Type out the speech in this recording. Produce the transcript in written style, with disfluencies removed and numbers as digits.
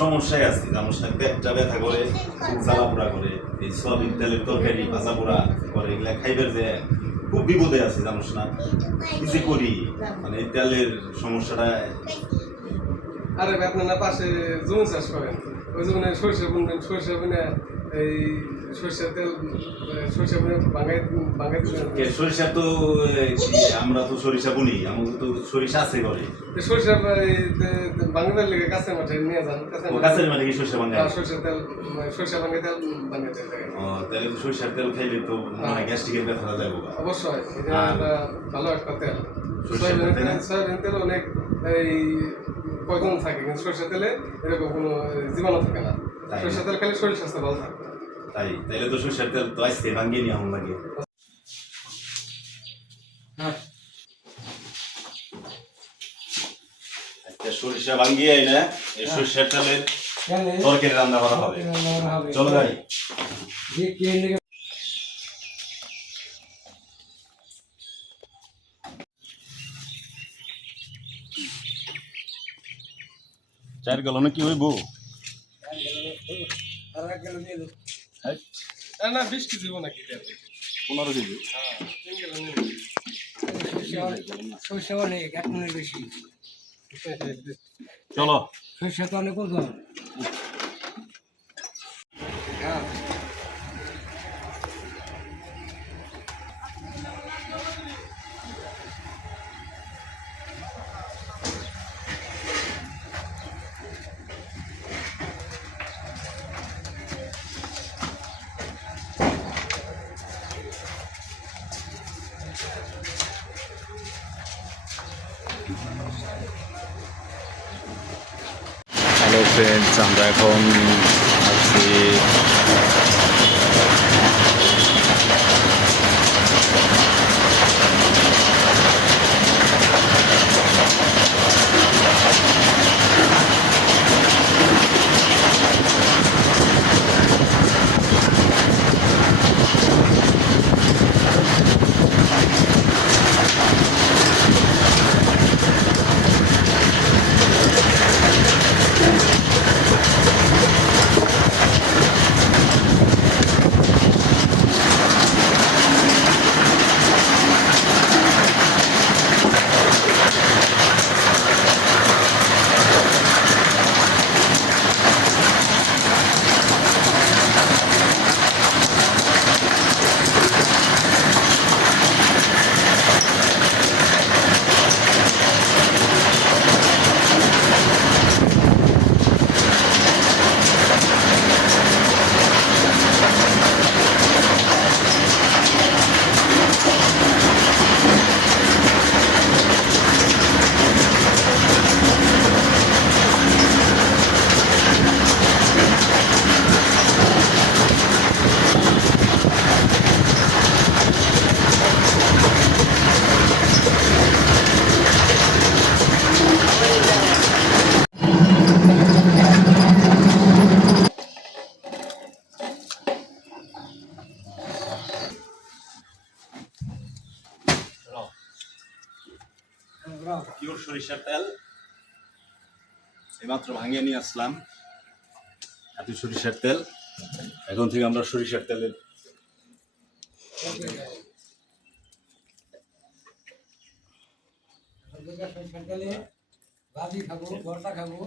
সমস্যায় আছি, জানোস না, পেটটা ব্যথা করে, খুব জ্বালাপোড়া করে, এই সয়াবিন তেলের তরকারি ভাজা পোড়া করে এগুলা খাইবার যে খুব বিপদে আছে, জানোস না, কি যে করি, মানে এই তেলের সমস্যাটা। আরে আপনার না পাশে জমি চাষ করেন, ওই জমিনে সরিষা বুনবেন, সরিষা বুনে এই সরিষার তেল, সরিষা বুনে বাঙাই বাঙাই সরিষা তো আমরা তো সরিষা বুনি, আমাদের তো সরিষা আছে ঘরে। সরিষা বাঙাইবার লেগে কাঁচা মাঠে নিয়ে যান, কাছের মানে কি সরিষা বাঙাই? সরিষার তেল, সরিষা বাঙাই তেল বানাইতে লাগে। তাহলে তো সরিষার তেল খাইলে তো মানে গ্যাস্ট্রিকের ব্যথা যাবো। অবশ্যই এটা একটা ভালো একটা তেল। সয়াবিন তেল অনেক এই পয়জন থাকে, কিন্তু সরিষা তেলে এরকম কোনো জীবাণু থাকে না। সরিষা তেল খেলে শরীর স্বাস্থ্য ভালো থাকে। তাই তাইলে তো সরিষার তেল তো আজকে ভাঙিয়ে নিয়ে আমার লাগে। আচ্ছা, সরিষা ভাঙিয়ে না এই সরিষার তেলের তরকারি রান্না করা হবে। চলো যাই। চার গেলনে কি হইব? না 20 কেজি নাকি 15 কেজি। সরষে অনেক এক মনের বেশি। চলো। সরষে তো অনেক ওজন। হ্যাঁ হ্যালো ফ্রেন্ডস, আমরা এখন আছি পিওর সরিষার তেল এইমাত্র ভাঙিয়ে নিয়ে আসলাম। এত সরিষার তেল, এখন থেকে আমরা সরিষার তেলের ভাজি খাবো, ভর্তা খাবো।